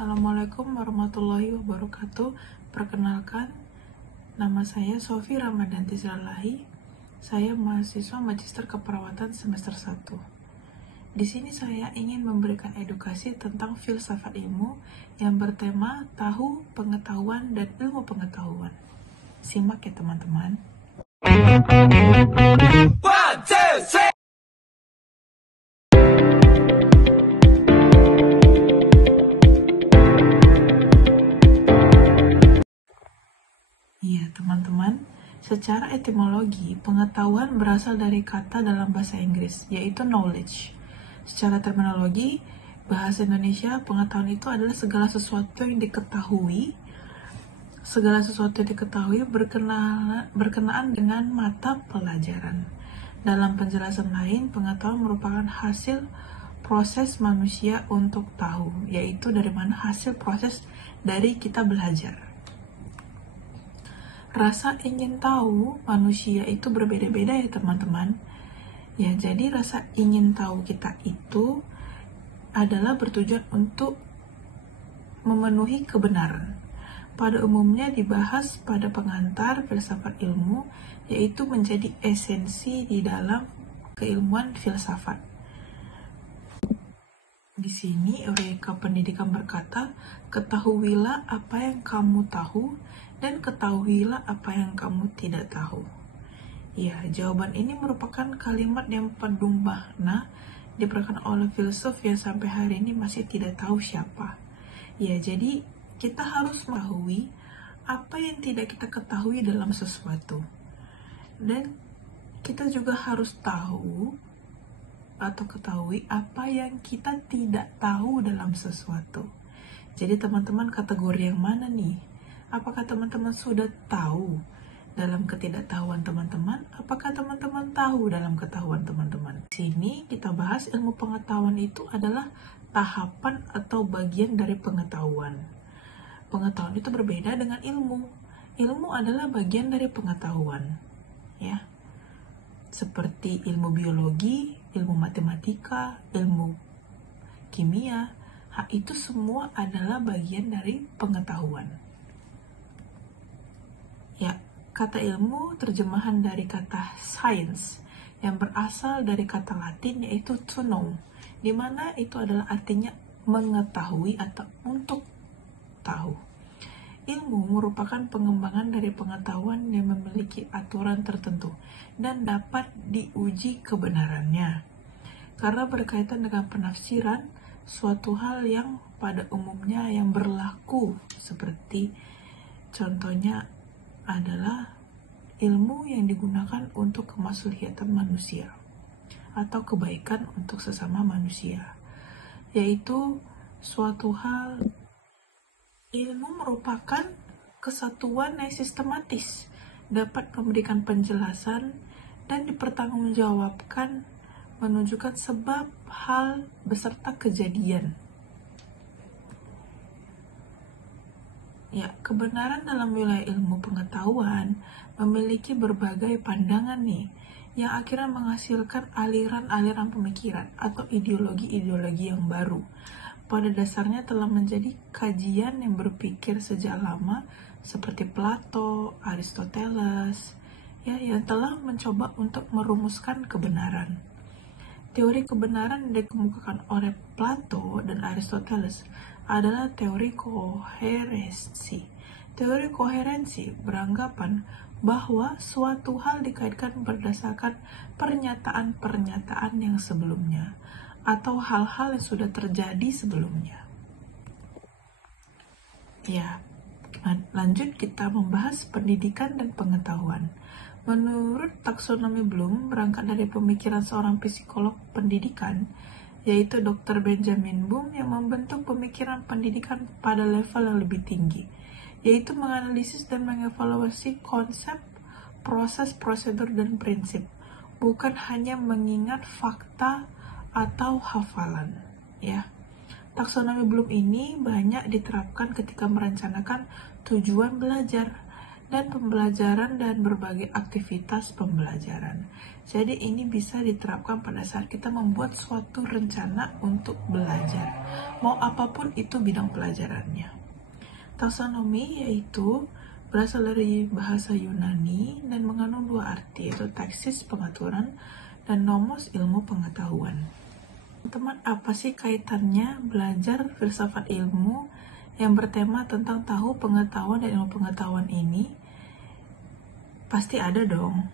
Assalamualaikum warahmatullahi wabarakatuh. Perkenalkan, nama saya Sofi Ramadanti Zalahi. Saya mahasiswa Magister Keperawatan semester 1. Di sini saya ingin memberikan edukasi tentang filsafat ilmu yang bertema tahu, pengetahuan, dan ilmu pengetahuan. Simak ya teman-teman. Iya, teman-teman. Secara etimologi, pengetahuan berasal dari kata dalam bahasa Inggris, yaitu knowledge. Secara terminologi, bahasa Indonesia, pengetahuan itu adalah segala sesuatu yang diketahui, berkenaan dengan mata pelajaran. Dalam penjelasan lain, pengetahuan merupakan hasil proses manusia untuk tahu, yaitu dari mana hasil proses dari kita belajar. Rasa ingin tahu manusia itu berbeda-beda ya teman-teman. Ya, jadi rasa ingin tahu kita itu adalah bertujuan untuk memenuhi kebenaran. Pada umumnya dibahas pada pengantar filsafat ilmu, yaitu menjadi esensi di dalam keilmuan filsafat. Di sini Eureka Pendidikan berkata, ketahuilah apa yang kamu tahu dan ketahuilah apa yang kamu tidak tahu. Ya, jawaban ini merupakan kalimat yang penuh makna diberikan oleh filsuf yang sampai hari ini masih tidak tahu siapa. Ya, jadi kita harus mengetahui apa yang tidak kita ketahui dalam sesuatu. Dan kita juga harus tahu atau ketahui apa yang kita tidak tahu dalam sesuatu. Jadi teman-teman kategori yang mana nih? Apakah teman-teman sudah tahu dalam ketidaktahuan teman-teman? Apakah teman-teman tahu dalam ketahuan teman-teman? Di sini kita bahas ilmu pengetahuan itu adalah tahapan atau bagian dari pengetahuan. Pengetahuan itu berbeda dengan ilmu. Ilmu adalah bagian dari pengetahuan, ya. Seperti ilmu biologi, ilmu matematika, ilmu kimia, itu semua adalah bagian dari pengetahuan. Ya, kata ilmu terjemahan dari kata science yang berasal dari kata Latin yaitu to know, di mana itu adalah artinya mengetahui atau untuk tahu. Ilmu merupakan pengembangan dari pengetahuan yang memiliki aturan tertentu dan dapat diuji kebenarannya. Karena berkaitan dengan penafsiran suatu hal yang pada umumnya yang berlaku, seperti contohnya adalah ilmu yang digunakan untuk kemaslahatan manusia atau kebaikan untuk sesama manusia, yaitu suatu hal. Ilmu merupakan kesatuan yang sistematis, dapat memberikan penjelasan dan dipertanggungjawabkan, menunjukkan sebab, hal, beserta kejadian. Ya, kebenaran dalam wilayah ilmu pengetahuan memiliki berbagai pandangan nih, yang akhirnya menghasilkan aliran-aliran pemikiran atau ideologi-ideologi yang baru. Pada dasarnya telah menjadi kajian yang berpikir sejak lama seperti Plato, Aristoteles, ya, yang telah mencoba untuk merumuskan kebenaran. Teori kebenaran yang dikemukakan oleh Plato dan Aristoteles adalah teori koherensi. Teori koherensi beranggapan bahwa suatu hal dikaitkan berdasarkan pernyataan-pernyataan yang sebelumnya atau hal-hal yang sudah terjadi sebelumnya. Ya, lanjut kita membahas pendidikan dan pengetahuan. Menurut taksonomi Bloom, berangkat dari pemikiran seorang psikolog pendidikan, yaitu Dr. Benjamin Bloom, yang membentuk pemikiran pendidikan pada level yang lebih tinggi, yaitu menganalisis dan mengevaluasi konsep, proses, prosedur, dan prinsip, bukan hanya mengingat fakta atau hafalan, ya. Taksonomi Bloom ini banyak diterapkan ketika merencanakan tujuan belajar dan pembelajaran dan berbagai aktivitas pembelajaran. Jadi ini bisa diterapkan pada saat kita membuat suatu rencana untuk belajar, mau apapun itu bidang pelajarannya. Taksonomi yaitu berasal dari bahasa Yunani dan mengandung dua arti, yaitu taksis pengaturan dan nomos ilmu pengetahuan. Teman, apa sih kaitannya belajar filsafat ilmu yang bertema tentang tahu pengetahuan dan ilmu pengetahuan ini? Pasti ada dong.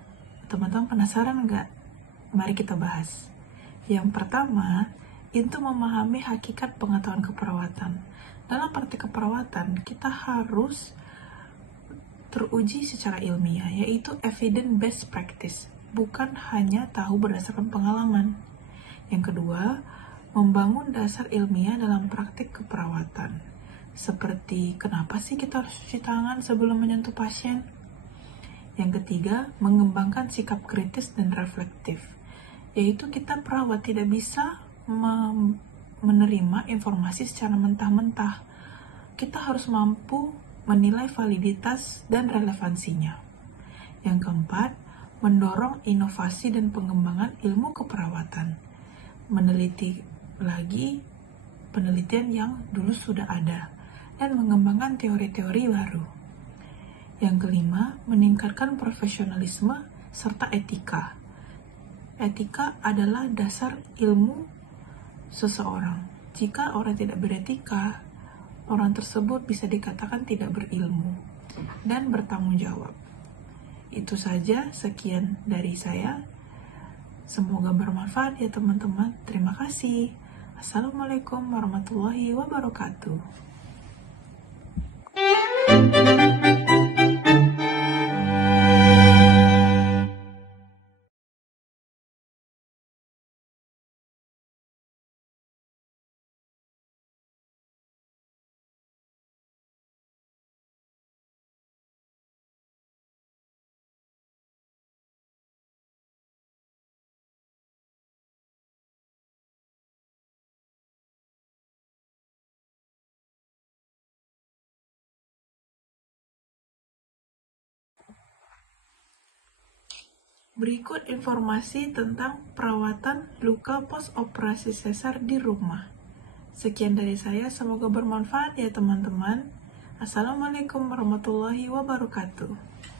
Teman-teman penasaran nggak? Mari kita bahas. Yang pertama, itu memahami hakikat pengetahuan keperawatan. Dalam praktik keperawatan, kita harus teruji secara ilmiah, yaitu evidence-based practice, bukan hanya tahu berdasarkan pengalaman. Yang kedua, membangun dasar ilmiah dalam praktik keperawatan. Seperti, kenapa sih kita harus cuci tangan sebelum menyentuh pasien? Yang ketiga, mengembangkan sikap kritis dan reflektif, yaitu kita perawat tidak bisa menerima informasi secara mentah-mentah. Kita harus mampu menilai validitas dan relevansinya. Yang keempat, mendorong inovasi dan pengembangan ilmu keperawatan. Meneliti lagi penelitian yang dulu sudah ada dan mengembangkan teori-teori baru. Yang kelima, meningkatkan profesionalisme serta etika. Etika adalah dasar ilmu seseorang. Jika orang tidak beretika, orang tersebut bisa dikatakan tidak berilmu dan bertanggung jawab. Itu saja, sekian dari saya. Semoga bermanfaat ya teman-teman. Terima kasih. Assalamualaikum warahmatullahi wabarakatuh. Berikut informasi tentang perawatan luka post-operasi sesar di rumah. Sekian dari saya, semoga bermanfaat ya teman-teman. Assalamualaikum warahmatullahi wabarakatuh.